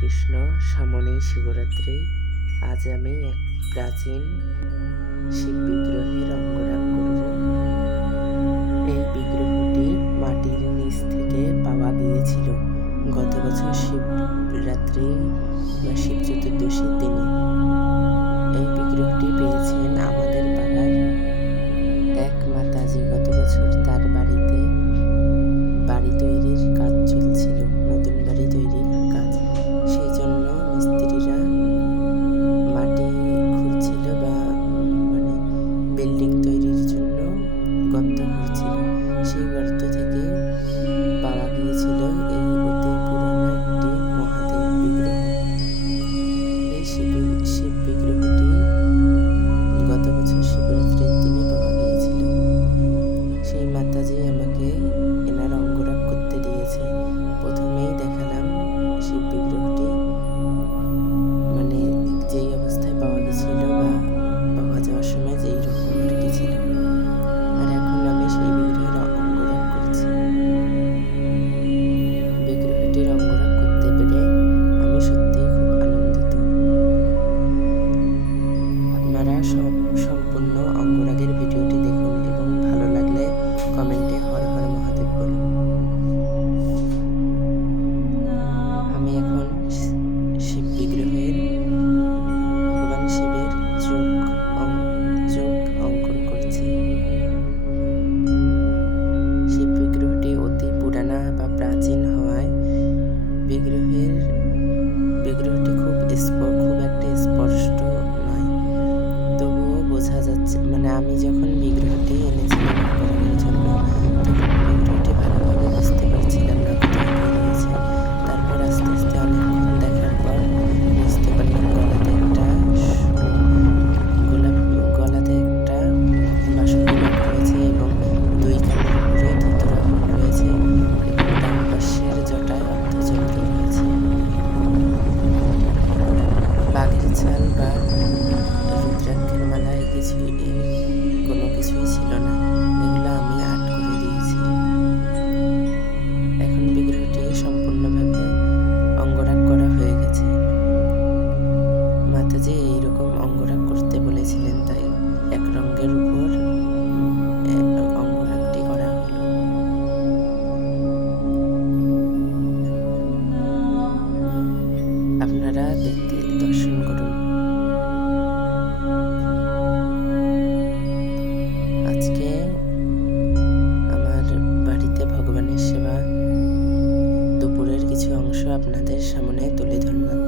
কৃষ্ণ। সামনেই শিবরাত্রি। আজ আমি এক প্রাচীন শিব বিগ্রহের অঙ্গরাগ করব। এই বিগ্রহটি মাটির নিচ থেকে পাওয়া গিয়েছিল গত বছর শিবরাত্রি বা শিব চতুর্দশীর দিনে। এই বিগ্রহটি পেয়েছেন আমাদের পাড়ার এক মাতাজি। গত বছর তার বাড়িতে বাড়ি তৈরির কাজ চলছিল, নতুন বাড়ি তৈরির কাজ। সেই জন্য মিস্ত্রিরা মাটি খুঁড়ছিল বা বিল্ডিং তৈরির জন্য গর্ত খুঁড়ছিল। সেই গর্ত থেকে পাওয়া গিয়েছিল এই অতি পুরানো একটি মহাদেব বিগ্রহ। এই শিব বিগ্রহটি গত বছর শিবরাত্রির দিনে পাওয়া গিয়েছিল। সেই মাতাজি আমাকে এনার অঙ্গরাগ করতে দিয়েছে। প্রথমেই দেখালাম শিব বিগ্রহটি যেই অবস্থায় পাওয়া গেছিল বা পাওয়া যাওয়ার সময় যেই রকম আর কি ছিল, আর এখন আমি সেই বিগ্রহের অঙ্গরাগ করছি। বিগ্রহটির অঙ্গরাগ করতে পেরে আমি সত্যিই খুব আনন্দিত। আপনারা সম্পূর্ণ অঙ্গরাগের ভিডিওটি দেখুন এবং ভালো লাগলে কমেন্টে হর হর মহাদেব বলুন। আমি এখন শিব বিগ্রহের ভগবান শিবের চোখ অঙ্কন করছি। শিব বিগ্রহটি অতি পুরানা বা প্রাচীন হওয়ায় বিগ্রহটি খুব একটা স্পষ্ট নয়, তবুও বোঝা যাচ্ছে। আমি যখন বিগ্রহটি এনেছিলাম অঙ্গরাগের জন্য, তখন বিগ্রহটি ভালোভাবে বুঝতে পারছিলাম না কোথায় কি রয়েছে। তারপর আস্তে আস্তে অনেকক্ষণ দেখার পর বুঝতে পারলাম গলাতে একটা বাসগোলাপ রয়েছে এবং দুই কানের উপরে ধুতুরা ফুল রয়েছে এবং ডান পাশের জটায় অর্ধচন্দ্র রয়েছে। বাঘের ছাল বা রুদ্রাক্ষের মালা কোনো কিছুই ছিল না। এগুলো আমি আর্ট করে দিয়েছি। এখন বিগ্রহটি সম্পূর্ণভাবে অঙ্গরাগ করা হয়ে গেছে। মাতাজি এইরকম অঙ্গরাগ করতে বলেছিলেন, তাই এক রঙের উপর অঙ্গরাগটি করা হলো। আপনারা দর্শন করুন। আজকে আমার বাড়িতে ভগবানের সেবা দুপুরের কিছু অংশ আপনাদের সামনে তুলে ধরলাম।